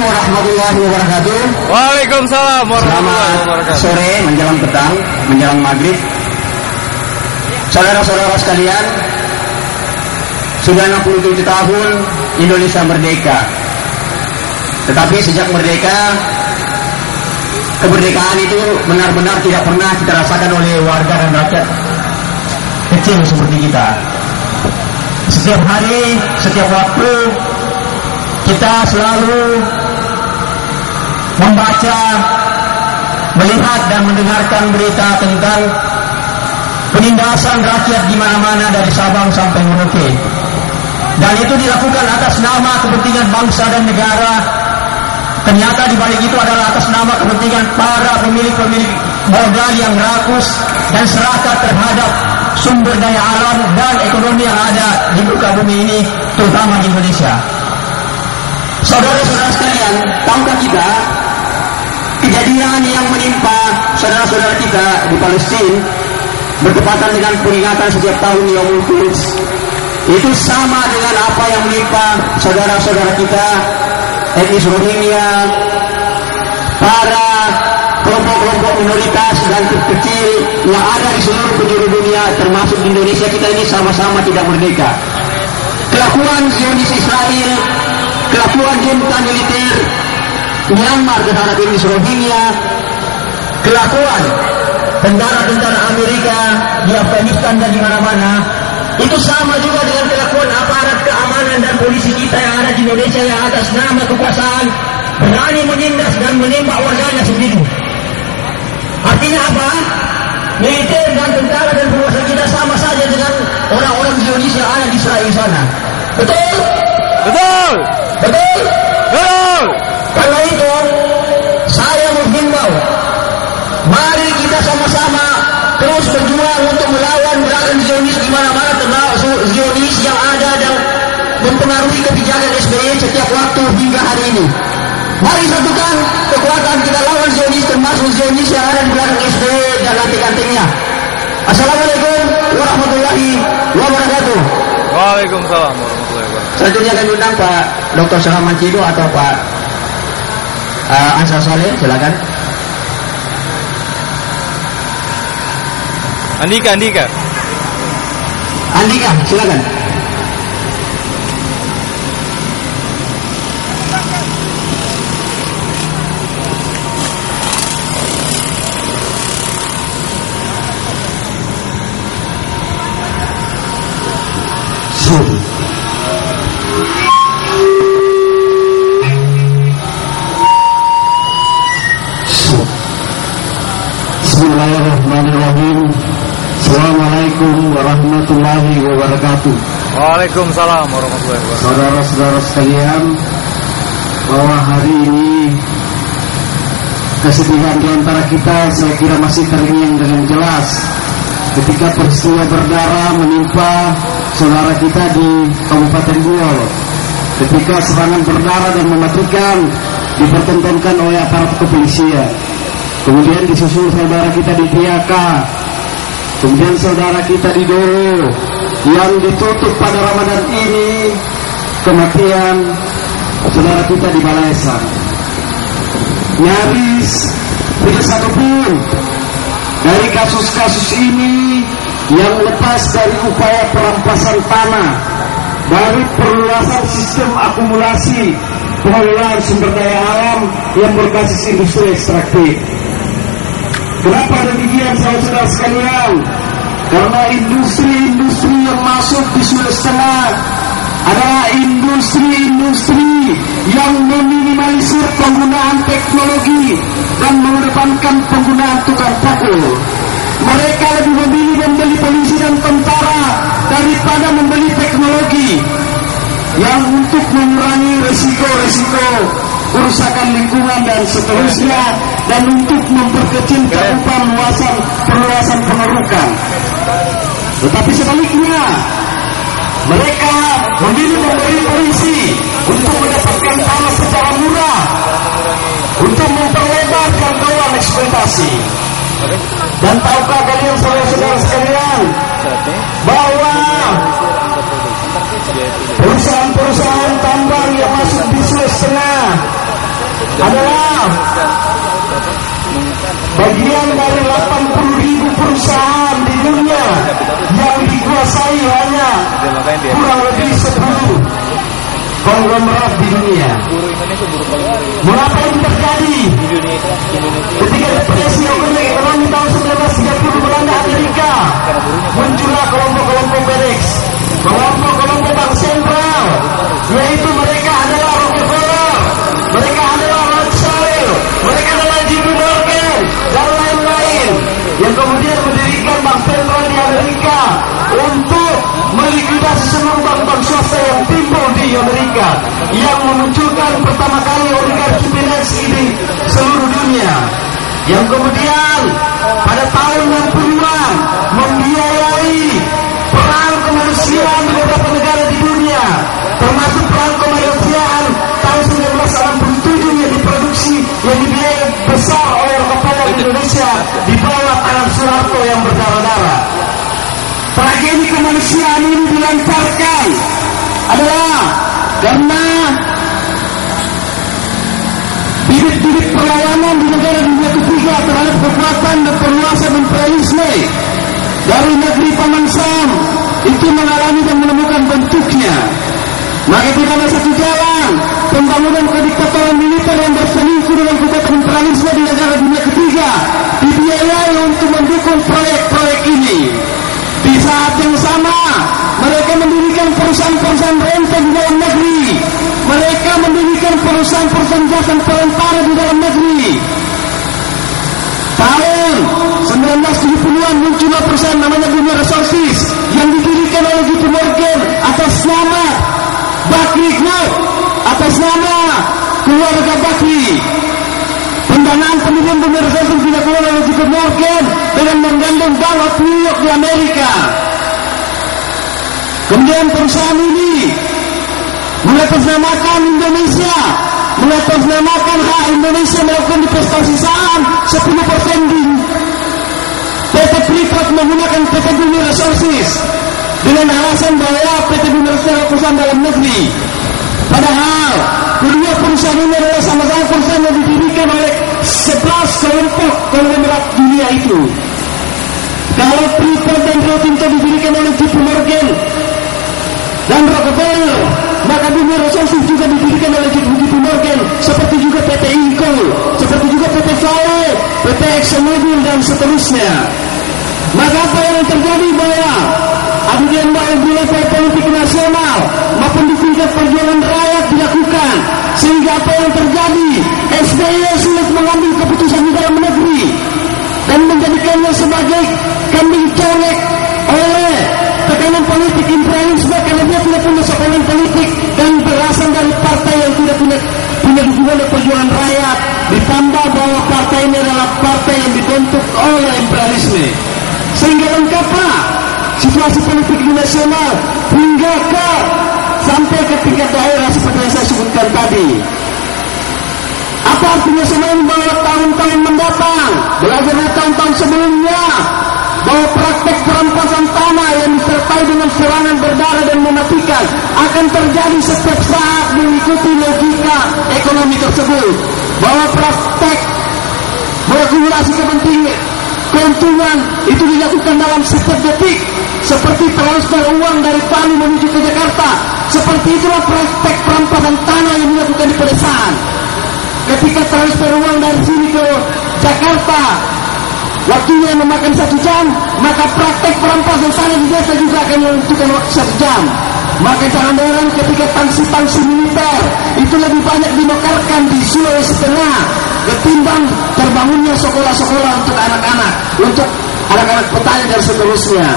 warahmatullahi wabarakatuh. Waalaikumsalam warahmatullahi wabarakatuh. Selamat sore menjelang petang, menjelang maghrib. Saudara-saudara sekalian, sudah 67 tahun Indonesia merdeka. Tetapi sejak merdeka, kemerdekaan itu benar-benar tidak pernah kita rasakan oleh warga dan rakyat kecil seperti kita. Setiap hari, setiap waktu, kita selalu membaca, melihat dan mendengarkan berita tentang penindasan rakyat di mana-mana dari Sabang sampai Merauke. Dan itu dilakukan atas nama kepentingan bangsa dan negara. Ternyata di balik itu adalah atas nama kepentingan para pemilik-pemilik modal yang rakus dan serakah terhadap sumber daya alam dan ekonomi yang ada di muka bumi ini, terutama di Indonesia. Saudara-saudara sekalian, tahukah kita kejadian yang menimpa saudara-saudara kita di Palestina bertepatan dengan peringatan setiap tahun Yaumul Quds itu sama dengan apa yang menimpa saudara-saudara kita etnis Rohingya, para kelompok-kelompok minoritas dan kecil yang ada di seluruh penjuru dunia, termasuk di Indonesia. Kita ini sama-sama tidak merdeka. Kelakuan Zionis Israel, kelakuan junta militer Myanmar terhadap etnis Rohingya, kelakuan tentara-tentara Amerika di Afghanistan dan di mana-mana, itu sama juga dengan kelakuan aparat keamanan dan polisi kita yang ada di Indonesia yang atas nama kekuasaan berani menindas dan menembak warganya sendiri. Artinya apa? Militer dan tentara dan penguasa kita sama saja dengan orang-orang Zionis yang ada di Israel sana. Betul? Betul. Betul? Betul. Karena itu saya menghimbau, mari kita sama-sama terus berjuang untuk melawan gerakan Zionis di mana-mana, termasuk Zionis yang ada dan mempengaruhi kebijakan SBY setiap waktu hingga hari ini. Mari satukan kekuatan kita lawan Zionis, termasuk Zionis yang ada di belakang SBY dan lantik-lantiknya. Assalamualaikum warahmatullahi wabarakatuh. Waalaikumsalam warahmatullahi wabarakatuh. Selanjutnya kami undang Pak Dr. Sulaiman Cido atau Pak Ansar Saleh, silakan. Andika, silakan. Bismillahirrahmanirrahim. Assalamualaikum warahmatullahi wabarakatuh. Waalaikumsalam warahmatullahi wabarakatuh. Saudara-saudara sekalian, bahwa hari ini kesedihan di antara kita saya kira masih terngiang dengan jelas ketika peristiwa berdarah menimpa saudara kita di Kabupaten Buol. Ketika serangan berdarah dan mematikan dipertontonkan oleh aparat kepolisian. Kemudian disusul saudara kita di Tiaka, kemudian saudara kita di Doro yang ditutup pada Ramadan ini, kematian saudara kita di Balaesan. Nyaris tidak satu pun dari kasus-kasus ini yang lepas dari upaya perampasan tanah, dari perluasan sistem akumulasi pengelolaan sumber daya alam yang berbasis industri ekstraktif. Kenapa demikian saudara sekalian? Karena industri-industri yang masuk di Sulawesi Tengah adalah industri-industri yang meminimalisir penggunaan teknologi dan mengedepankan penggunaan tukang pukul. Mereka lebih memilih membeli polisi dan tentara daripada membeli teknologi yang untuk mengurangi resiko-resiko kerusakan lingkungan dan seterusnya, dan untuk memperkecil cakupan perluasan pengerukan. Tetapi sebaliknya, mereka memilih membeli polisi untuk mendapatkan tanah secara murah, untuk memperlebar jangkauan eksploitasi. Dan tahukah kalian saudara-saudara sekalian bahwa perusahaan-perusahaan tambang yang masuk di Sulawesi Tengah adalah bagian dari 80.000 perusahaan di dunia yang dikuasai hanya kurang lebih 10 konglomerat di dunia. Mengapa itu terjadi? Ketika depresi ekonomi tahun 1930 melanda Amerika, muncullah kelompok-kelompok Berex, kelompok-kelompok bank sentral, yaitu mereka adalah Rockefeller, mereka adalah Rothschild, mereka adalah JP Morgan dan lain-lain, yang kemudian mendirikan bank sentral di Amerika untuk melikuidasi seluruh bank-bank swasta yang timbul di Amerika, yang memunculkan pertama kali oligarki finansial di seluruh dunia, yang kemudian pada tahun 60-an membiayai perang kemanusiaan di beberapa negara di dunia, termasuk perang kemanusiaan tahun 1967 yang diproduksi, yang dibiayai besar oleh Rockefeller di Indonesia di bawah tangan Soeharto yang berdarah-darah. Tragedi kemanusiaan ini dilancarkan adalah karena bibit-bibit perlawanan di negara dunia ketiga terhadap kekuatan dan perluasan imperialisme dari negeri Paman Sam itu mengalami dan menemukan bentuknya. Maka tidak ada satu jalan pembangunan kediktatoran militer yang berselingkuh dengan kekuatan imperialisme di negara dunia ketiga dibiayai untuk mendukung proyek-proyek ini. Di saat yang sama, mereka mendirikan perusahaan-perusahaan rental di dalam negeri. Mereka mendirikan perusahaan-perusahaan jasa perantara di dalam negeri. Tahun 1970-an muncullah perusahaan namanya Bumi Resources yang didirikan oleh JP Morgan atas nama Buckley Group, atas nama keluarga Buckley. Pendanaan pendirian Bumi Resources dilakukan oleh JP Morgan dengan menggandeng Bank of New York di Amerika. Kemudian perusahaan ini mengatasnamakan Indonesia, mengatasnamakan hak Indonesia melakukan investasi saham 10% di PT Freeport menggunakan PT Bumi Resources dengan alasan bahwa PT Bumi Resources perusahaan dalam negeri. Padahal kedua perusahaan ini adalah sama-sama perusahaan yang didirikan oleh 11 kelompok konglomerat dunia itu. Kalau Freeport dan Rio Tinto didirikan oleh JP Morgan dan Rockefeller, maka Bumi Resources juga didirikan oleh JP Morgan, seperti juga PT Inco, seperti juga PT Vale, PT ExxonMobil dan seterusnya. Maka apa yang terjadi bahwa adegan baik di level politik nasional maupun di tingkat perjuangan rakyat dilakukan, sehingga apa yang terjadi, SBY sulit mengambil keputusan di dalam negeri dan menjadikannya sebagai kambing colek oleh tekanan politik imperialisme, karena dia tidak punya sokongan politik dan berasal dari partai yang tidak punya dukungan dari perjuangan rakyat, ditambah bahwa partai ini adalah partai yang dibentuk oleh imperialisme, sehingga lengkaplah situasi politik di nasional hingga ke sampai ke tingkat daerah seperti yang saya sebutkan tadi. Apa artinya selain bahwa tahun-tahun mendatang, belajar dari tahun-tahun sebelumnya, bahwa praktek perampasan tanah yang disertai dengan serangan berdarah dan mematikan akan terjadi setiap saat mengikuti logika ekonomi tersebut. Bahwa praktek mengakumulasi keuntungan itu dilakukan dalam setiap detik, seperti transfer uang dari Palu menuju ke Jakarta. Seperti itulah praktek perampasan tanah yang dilakukan di pedesaan. Ketika transfer uang dari sini ke Jakarta waktunya memakan 1 jam, maka praktek perampasan tanah di desa juga akan membutuhkan waktu 1 jam. Maka jangan heran ketika tangsi-tangsi militer itu lebih banyak dimekarkan di Sulawesi Tengah ketimbang terbangunnya sekolah-sekolah untuk anak-anak, untuk anak-anak petani dan seterusnya.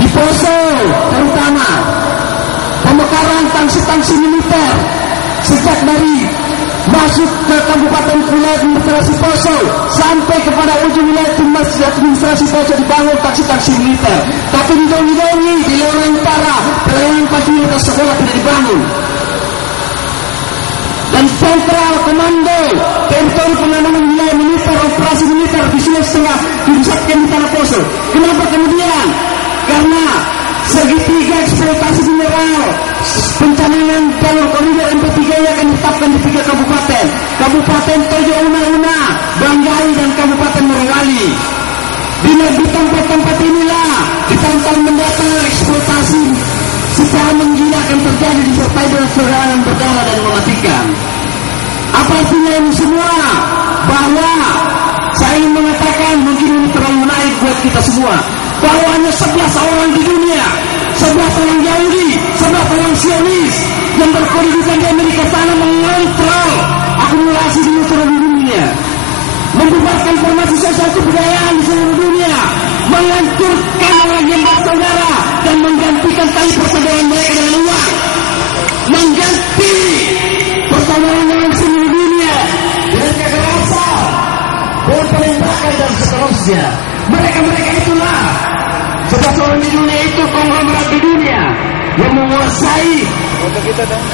Di Poso terutama pemekaran tangsi-tangsi militer sejak dari masuk ke Kabupaten Wilayah Administrasi Poso sampai kepada ujung wilayah administrasi Poso dibangun taksi-taksi militer. Tapi di Dongi-Dongi, di Leuran Utara, pelayanan fasilitas sekolah tidak dibangun. Dan sentral komando teritori penanganan wilayah militer, operasi militer di Sulawesi Tengah dipusatkan di Tanah Poso. Kenapa kemudian? Karena segitiga eksploitasi mineral, pencarian jalur koridor MP3 yang akan tetap saudara yang berdarah dan mematikan. Apa artinya ini semua? Bahwa saya ingin mengatakan, mungkin ini terlalu naik buat kita semua, bahwa hanya 11 orang di dunia, 11 orang Yahudi, 11 orang Zionis yang berkedudukan di Amerika sana mengontrol akumulasi di seluruh dunia, membubarkan formasi sosial kebudayaan di seluruh dunia, menghancurkan orang yang bersaudara dan menggantikan tali persaudaraan mereka dengan uang, mengganti persaudaraan dengan seluruh dunia dengan kekerasan, penembakan dan seterusnya. Mereka itulah 11 orang di dunia itu, konglomerat di dunia yang menguasai. Foto kita dong.